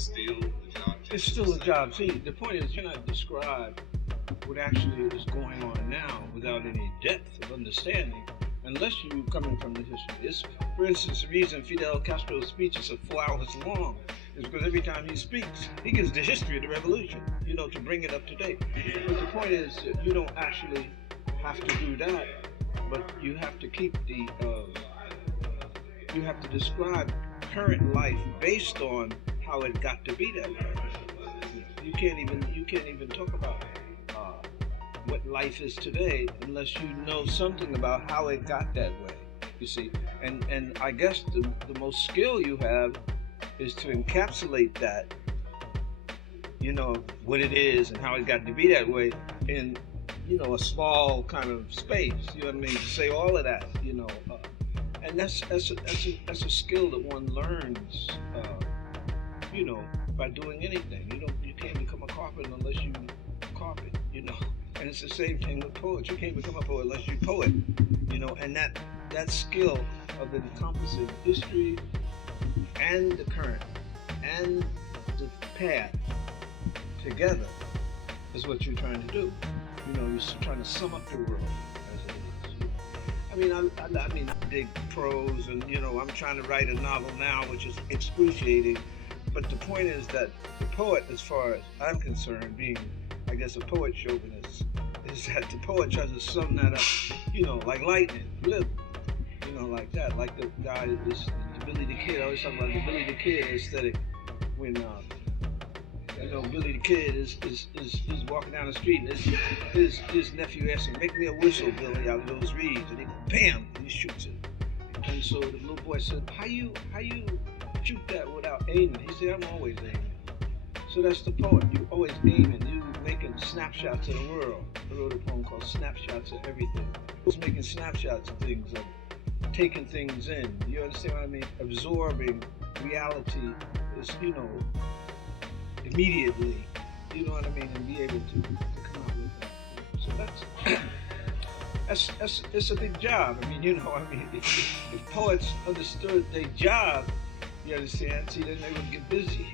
still a job? It's still a job. See, the point is, you cannot describe what actually is going on now without any depth of understanding, unless you're coming from the history. It's, for instance, the reason Fidel Castro's speeches are 4 hours long is because every time he speaks, he gives the history of the revolution, to bring it up to date. But the point is that you don't actually have to do that, but you have to keep the, you have to describe current life based on how it got to be that way. You can't even talk about what life is today unless you know something about how it got that way. You see, and I guess the most skill you have is to encapsulate that, what it is and how it got to be that way in, a small kind of space. You know what I mean? To say all of that, and that's a skill that one learns, by doing anything. You can't become a carpenter unless you carpet, And it's the same thing with poets. You can't become a poet unless you poet, And that skill of encompassing history and the current and the past together is what you're trying to do. You're trying to sum up the world as it is. I mean, I dig prose, and I'm trying to write a novel now, which is excruciating. But the point is that the poet, as far as I'm concerned, being, I guess, a poet chauvinist, is that the poet tries to sum that up, like lightning, literally, like that. Like the guy, the Billy the Kid. I always talk about the Billy the Kid aesthetic when, Billy the Kid is walking down the street, and his nephew asks him, "Make me a whistle, Billy, out of those reeds," and he bam, and he shoots it. And so the little boy said, "How you shoot that without aiming?" He said, "I'm always aiming." So that's the poet. You always aiming. You making snapshots of the world. I wrote a poem called "Snapshots of Everything." Just making snapshots of things, of taking things in. You understand what I mean? Absorbing reality is, immediately. You know what I mean? And be able to come out with that. So that's it's a big job. If poets understood their job, you understand? See, then they would get busy.